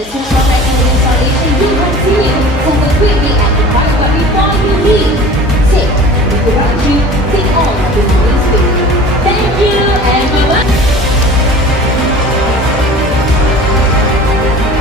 This is professional installation will continue, so we'll quickly and but before you leave, take the